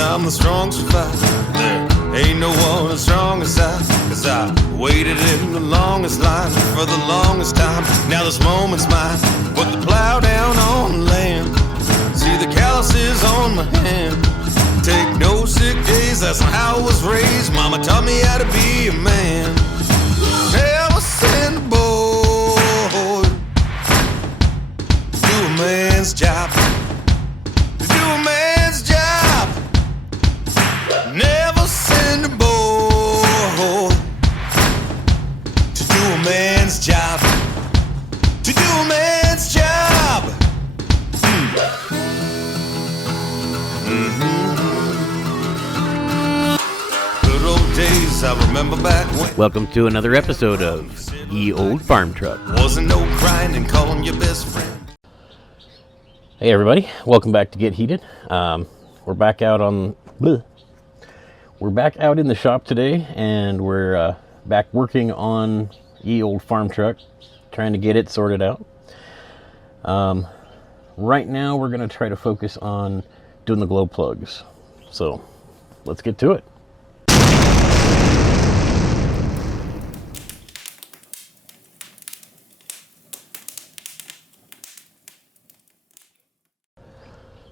I'm the strong survivor. There ain't no one as strong as I, 'cause I waited in the longest line for the longest time. Now this moment's mine. Put the plow down on land. See the calluses on my hand. Take no sick days, that's how I was raised. Mama taught me how to be a man. Never send a boy to do a man's job. To do a man's job. Never send a boy to do a man's job. To do a man's job. Good old days, I remember back when. Welcome to another episode of Ye Old Farm Truck. Wasn't no grinding, calling your best friend. Hey everybody, welcome back to Get Heated. We're back out on. We're back out in the shop today, and we're back working on Ye Old Farm Truck, trying to get it sorted out. Right now, we're going to try to focus on doing the glow plugs. So, let's get to it.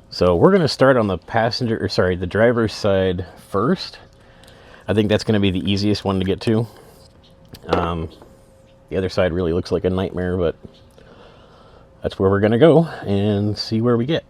So we're going to start on the the driver's side first. I think that's going to be the easiest one to get to. The other side really looks like a nightmare, but that's where we're going to go and see where we get.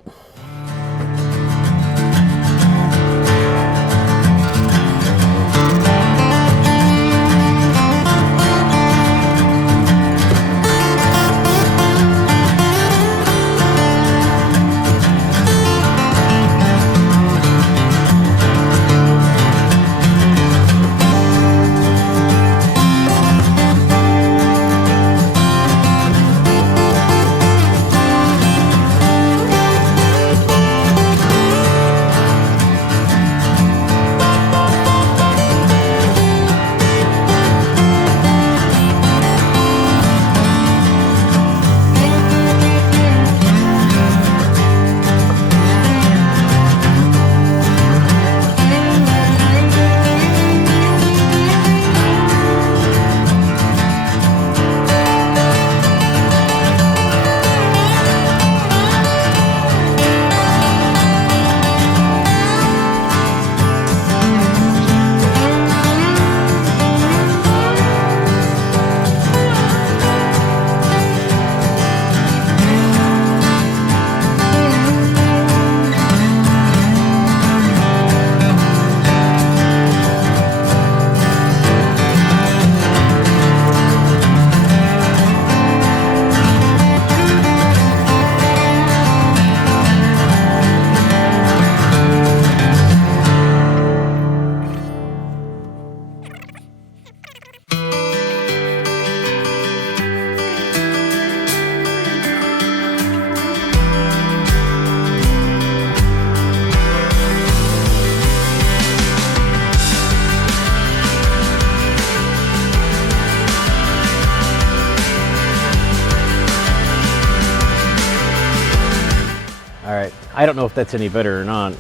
Alright, I don't know if that's any better or not.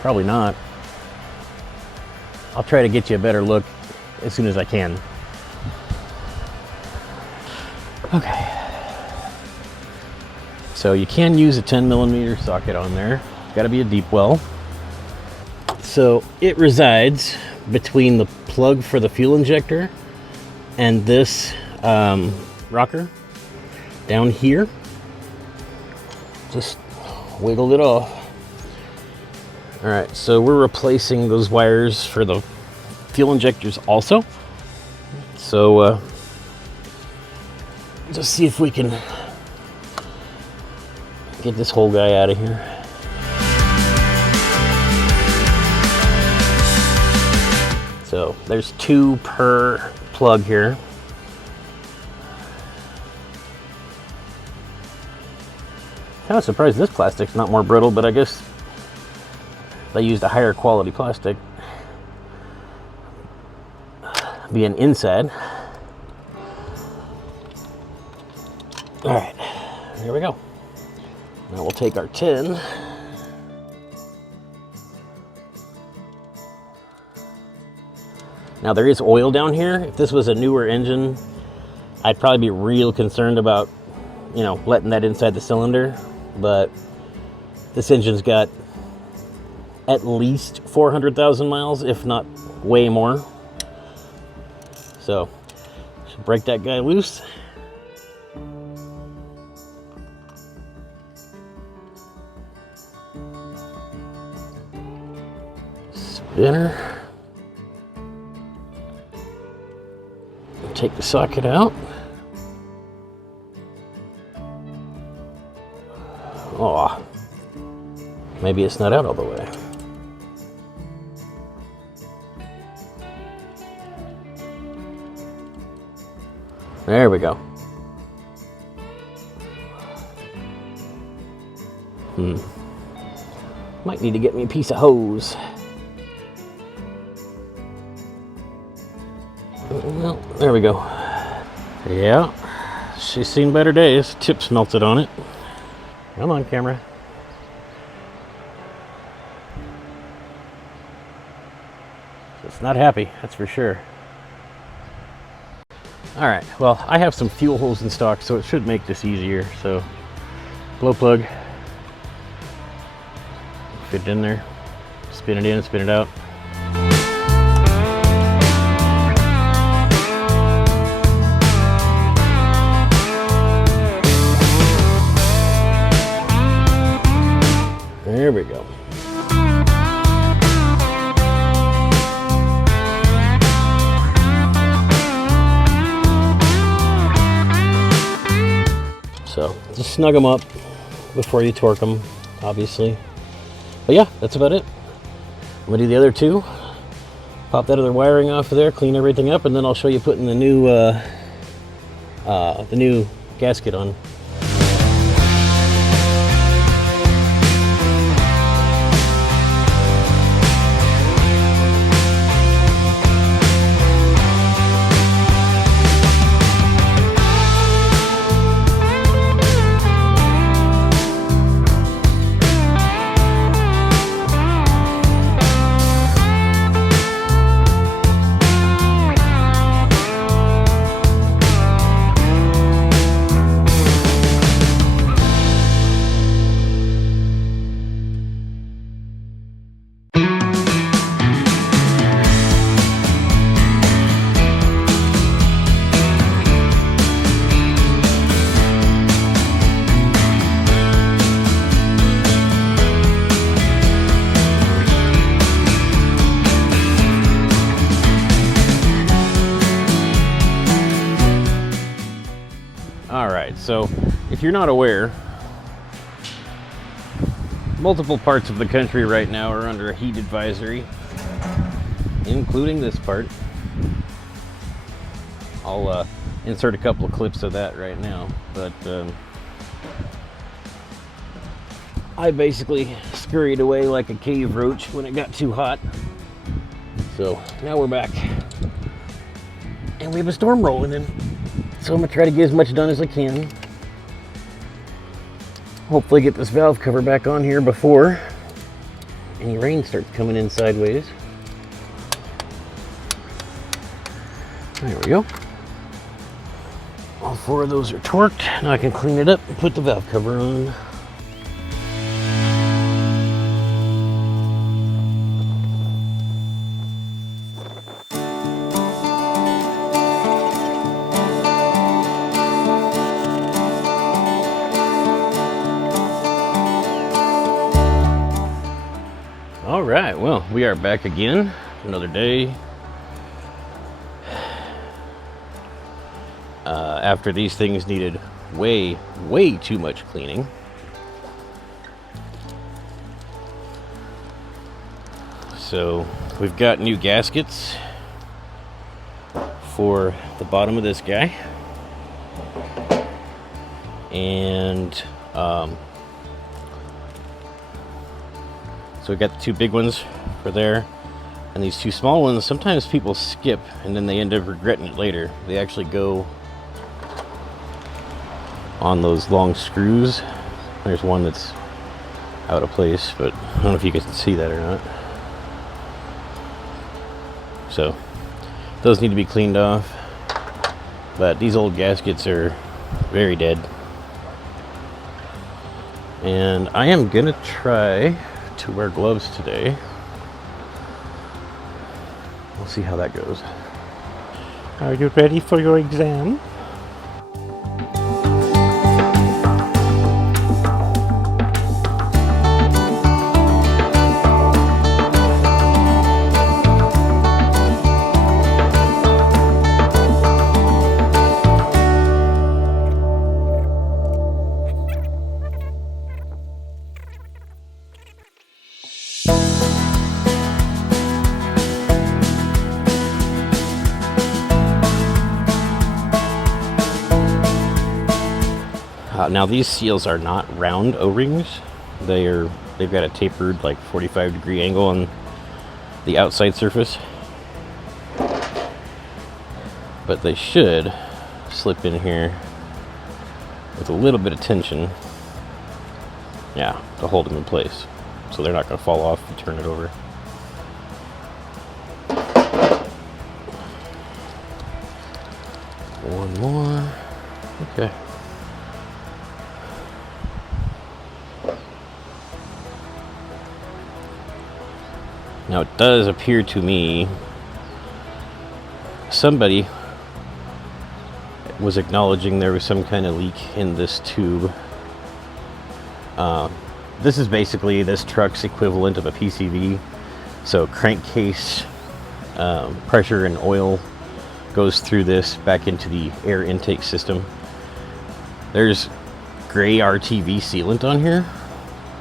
Probably not. I'll try to get you a better look as soon as I can. Okay. So you can use a 10mm socket on there. Got to be a deep well. So it resides between the plug for the fuel injector and this rocker down here. Just wiggle it off. All right, so we're replacing those wires for the fuel injectors also. So just see if we can get this whole guy out of here. So there's 2 per plug here. Kind of surprised this plastic's not more brittle, but I guess they used a higher quality plastic. Being inside. All right, here we go. Now we'll take our 10. Now there is oil down here. If this was a newer engine, I'd probably be real concerned about, you know, letting that inside the cylinder. But this engine's got at least 400,000 miles, if not way more. So, should break that guy loose. Spinner. Take the socket out. Oh, maybe it's not out all the way. There we go. Might need to get me a piece of hose. Well, there we go. Yeah, she's seen better days. Tips melted on it. Come on, camera. It's not happy, that's for sure. All right, well, I have some fuel holes in stock, so it should make this easier. So, glow plug, fit it in there, spin it in, spin it out. There we go. So just snug them up before you torque them, obviously. But yeah, that's about it. I'm gonna do the other two. Pop that other wiring off of there, clean everything up, and then I'll show you putting the new gasket on. So, if you're not aware, multiple parts of the country right now are under a heat advisory, including this part. I'll insert a couple of clips of that right now, but I basically scurried away like a cave roach when it got too hot. So, now we're back. And we have a storm rolling in. So I'm gonna try to get as much done as I can. Hopefully get this valve cover back on here before any rain starts coming in sideways. There we go. All four of those are torqued. Now I can clean it up and put the valve cover on. All right, well, we are back again, another day. After these things needed way too much cleaning. So we've got new gaskets for the bottom of this guy. And So we got the two big ones for there, and these two small ones, sometimes people skip and then they end up regretting it later. They actually go on those long screws. There's one that's out of place, but I don't know if you can see that or not. So those need to be cleaned off, but these old gaskets are very dead. And I am gonna try to wear gloves today. We'll see how that goes. Are you ready for your exam? Now these seals are not round O-rings. They've got a tapered like 45-degree angle on the outside surface. But they should slip in here with a little bit of tension. Yeah, to hold them in place. So they're not going to fall off if you turn it over. One more. Okay. Now it does appear to me somebody was acknowledging there was some kind of leak in this tube. This is basically this truck's equivalent of a PCV. So crankcase pressure and oil goes through this back into the air intake system. There's gray RTV sealant on here,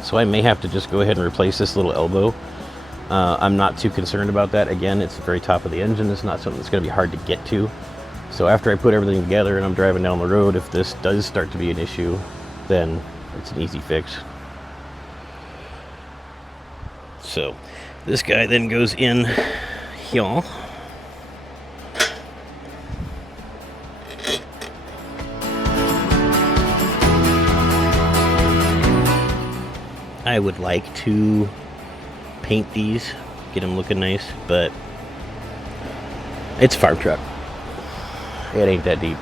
so I may have to just go ahead and replace this little elbow. I'm not too concerned about that. Again, it's the very top of the engine. It's not something that's going to be hard to get to. So after I put everything together and I'm driving down the road, if this does start to be an issue, then it's an easy fix. So this guy then goes in here. I would like to paint these, get them looking nice, but it's a farm truck. It ain't that deep.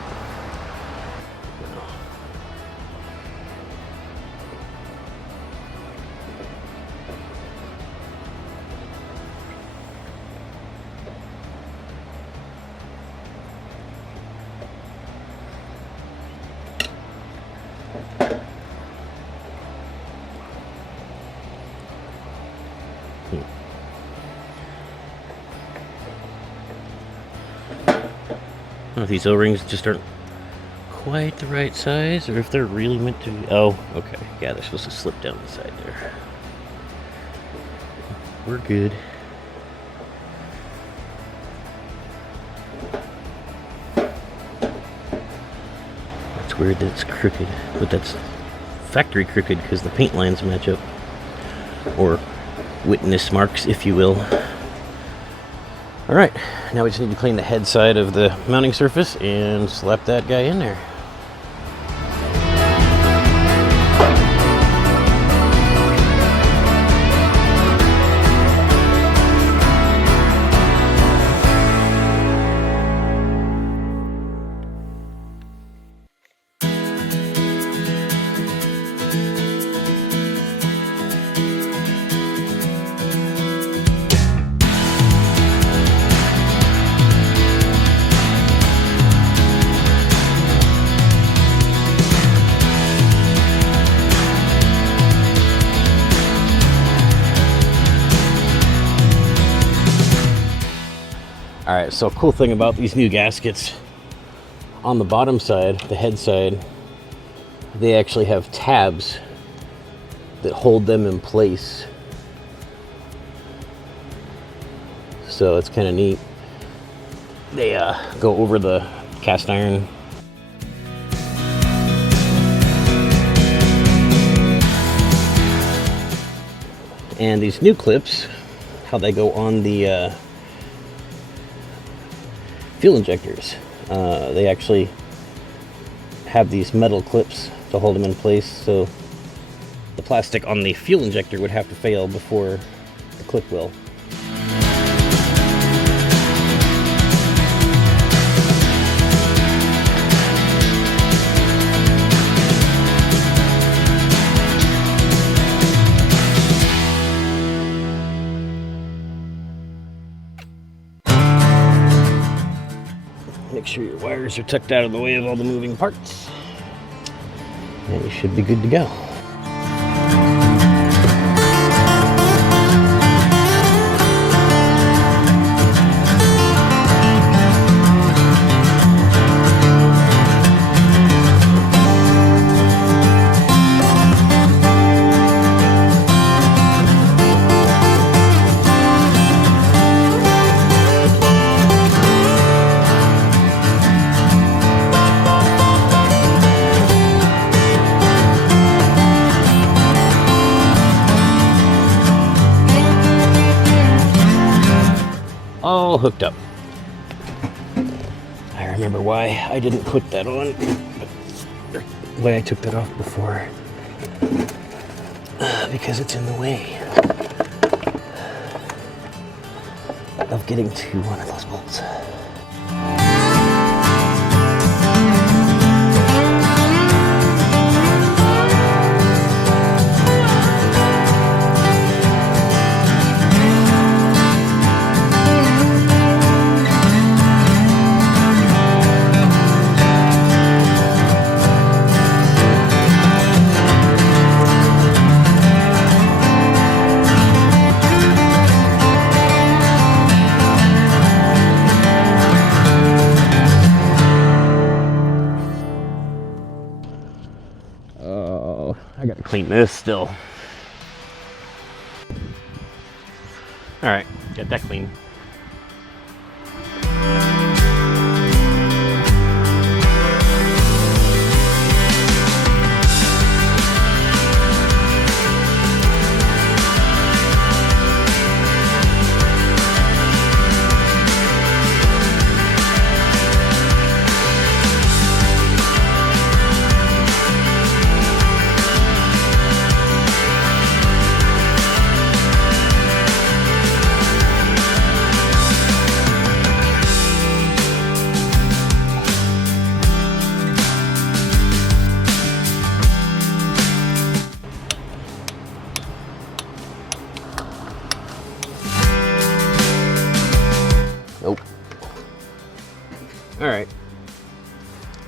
I don't know if these O-rings just aren't quite the right size, or if they're really meant to be. Oh, okay. Yeah, they're supposed to slip down the side there. We're good. That's weird that's crooked, but that's factory crooked because the paint lines match up. Or witness marks, if you will. Alright, now we just need to clean the head side of the mounting surface and slap that guy in there. Alright, so cool thing about these new gaskets, on the bottom side, the head side, they actually have tabs that hold them in place. So it's kind of neat. They go over the cast iron. And these new clips, how they go on the fuel injectors, they actually have these metal clips to hold them in place, so the plastic on the fuel injector would have to fail before the clip will. Make sure your wires are tucked out of the way of all the moving parts, and you should be good to go. All hooked up. I remember why I didn't put that on, why I took that off before, because it's in the way of getting to one of those bolts. I gotta clean this still. All right, got that clean. Nope. All right.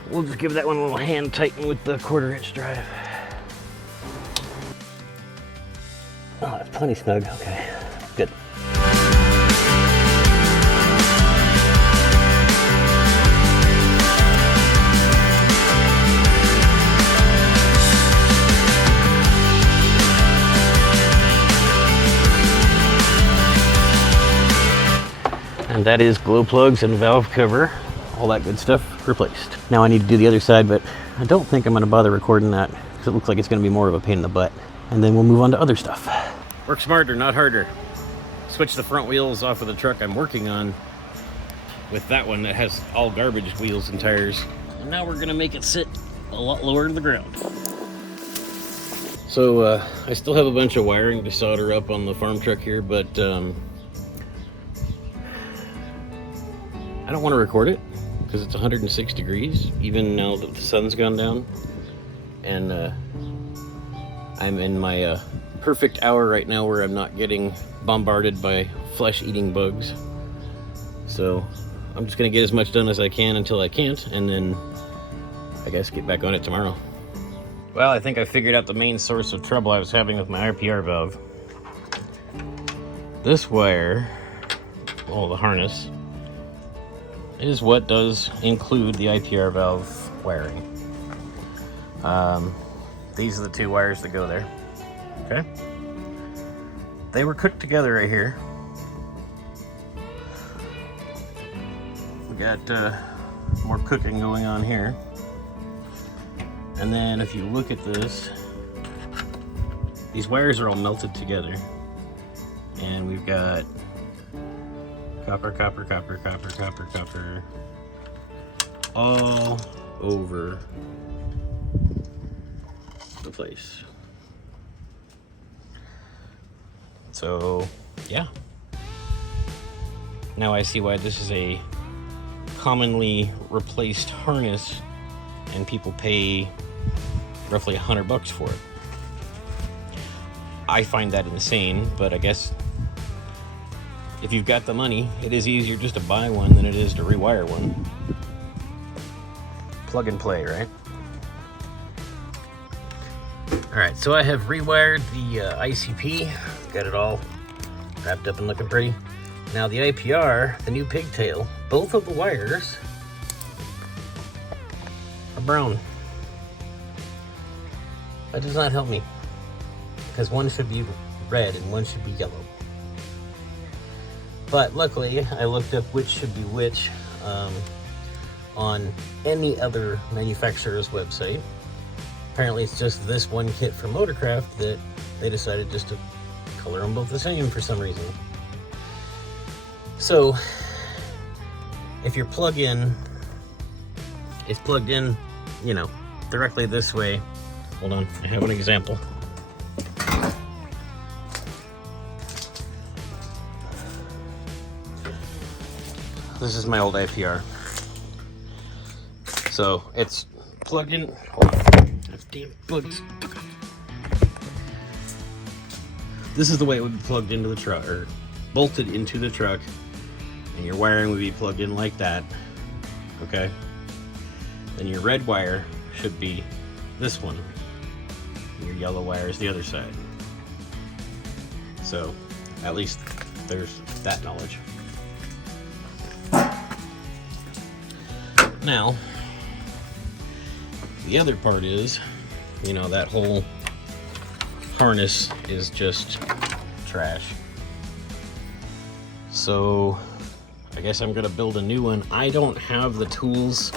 We'll just give that one a little hand tighten with the 1/4-inch drive. Oh, that's plenty snug. Okay, good. And that is glow plugs and valve cover, all that good stuff replaced. Now I need to do the other side, but I don't think I'm going to bother recording that because it looks like it's going to be more of a pain in the butt. And then we'll move on to other stuff. Work smarter, not harder. Switch the front wheels off of the truck I'm working on with that one that has all garbage wheels and tires. And now we're going to make it sit a lot lower to the ground. So I still have a bunch of wiring to solder up on the farm truck here, but I don't want to record it because it's 106 degrees, even now that the sun's gone down. And I'm in my perfect hour right now where I'm not getting bombarded by flesh-eating bugs. So I'm just going to get as much done as I can until I can't, and then I guess get back on it tomorrow. Well, I think I figured out the main source of trouble I was having with my IPR valve. This wire, well, the harness, is what does include the IPR valve wiring. These are the two wires that go there. Okay? They were cooked together right here. We got more cooking going on here. And then if you look at this, these wires are all melted together. And we've got copper, copper, copper, copper, copper, copper all over the place. So, yeah. Now I see why this is a commonly replaced harness and people pay roughly $100 for it. I find that insane, but I guess if you've got the money, it is easier just to buy one than it is to rewire one. Plug and play, right? Alright, so I have rewired the ICP, got it all wrapped up and looking pretty. Now the IPR, the new pigtail, both of the wires are brown. That does not help me, because one should be red and one should be yellow. But luckily, I looked up which should be which on any other manufacturer's website. Apparently it's just this one kit from Motorcraft that they decided just to color them both the same for some reason. So, if your plug-in is plugged in, you know, directly this way. Hold on, I have an example. This is my old IPR. So, it's plugged in. Hold on. That's damn plugs. This is the way it would be plugged into the truck, or bolted into the truck. And your wiring would be plugged in like that, okay? Then your red wire should be this one, and your yellow wire is the other side. So, at least there's that knowledge. Now, the other part is, you know, that whole harness is just trash. So, I guess I'm gonna build a new one. I don't have the tools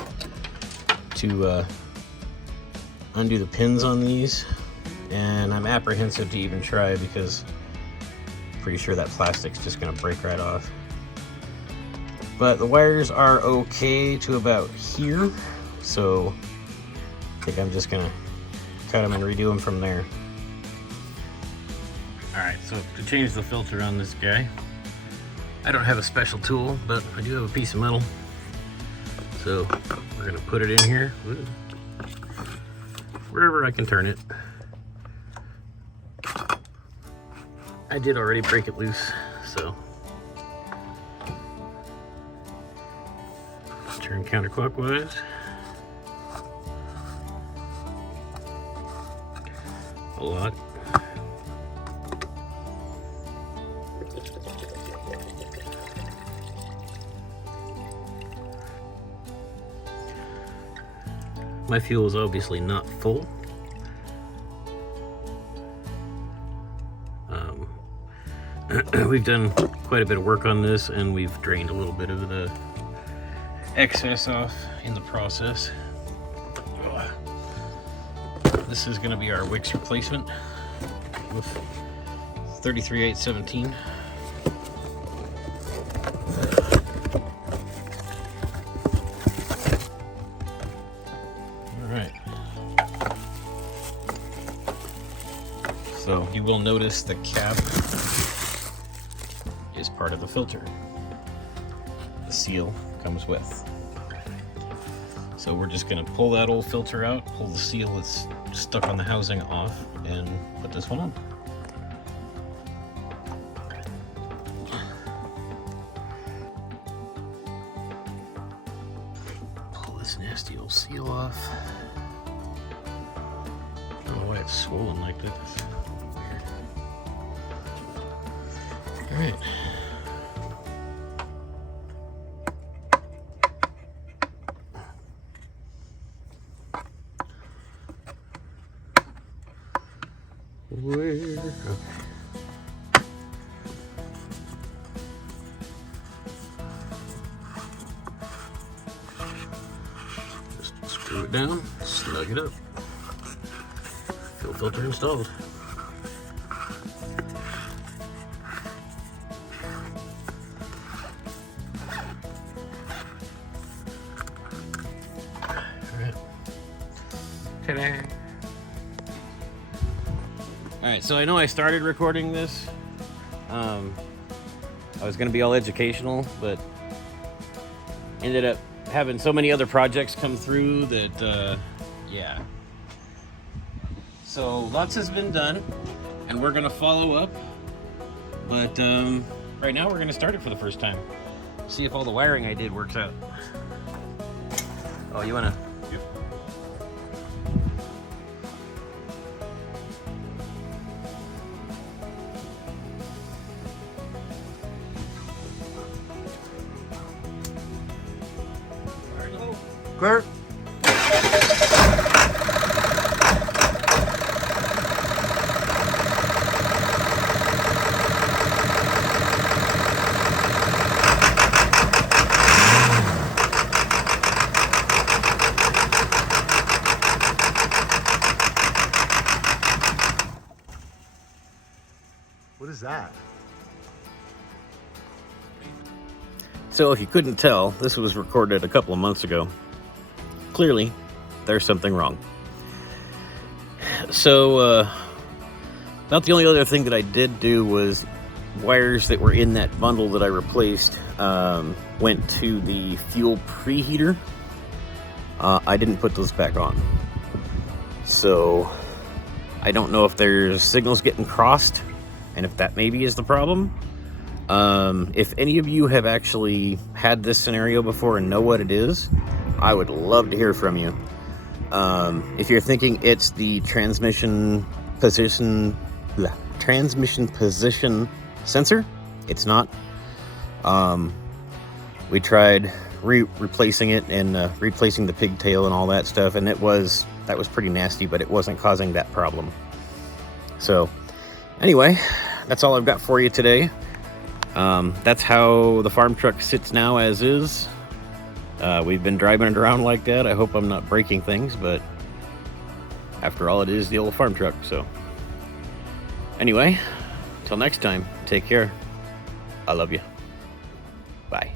to undo the pins on these, and I'm apprehensive to even try because I'm pretty sure that plastic's just gonna break right off. But the wires are okay to about here, so I think I'm just gonna cut them and redo them from there. Alright, so to change the filter on this guy, I don't have a special tool, but I do have a piece of metal. So we're gonna put it in here, wherever I can turn it. I did already break it loose, so turn counterclockwise. A lot. My fuel is obviously not full. We've done quite a bit of work on this, and we've drained a little bit of the excess off in the process. This is going to be our Wix replacement with 33/817. So you will notice the cap is part of the filter. The seal comes with. So we're just going to pull that old filter out, pull the seal that's stuck on the housing off, and put this one on. Pull this nasty old seal off. I don't know why it's swollen like this. All right. Okay. Just screw it down, snug it up. Fuel filter installed. Alright, so I know I started recording this. I was going to be all educational, but ended up having so many other projects come through that, yeah. So lots has been done, and we're going to follow up. But right now we're going to start it for the first time. See if all the wiring I did works out. Oh, you want to... Yep. Clear. What is that? So if you couldn't tell, this was recorded a couple of months ago. Clearly, there's something wrong. So, about the only other thing that I did do was wires that were in that bundle that I replaced went to the fuel preheater. I didn't put those back on. So, I don't know if there's signals getting crossed, and if that maybe is the problem. If any of you have actually had this scenario before and know what it is, I would love to hear from you. If you're thinking it's the transmission position sensor, it's not. We tried replacing it and replacing the pigtail and all that stuff, and that was pretty nasty, but it wasn't causing that problem. So anyway, that's all I've got for you today. That's how the farm truck sits now, as is. We've been driving it around like that. I hope I'm not breaking things, but after all, it is the old farm truck. So anyway, till next time, take care. I love you. Bye.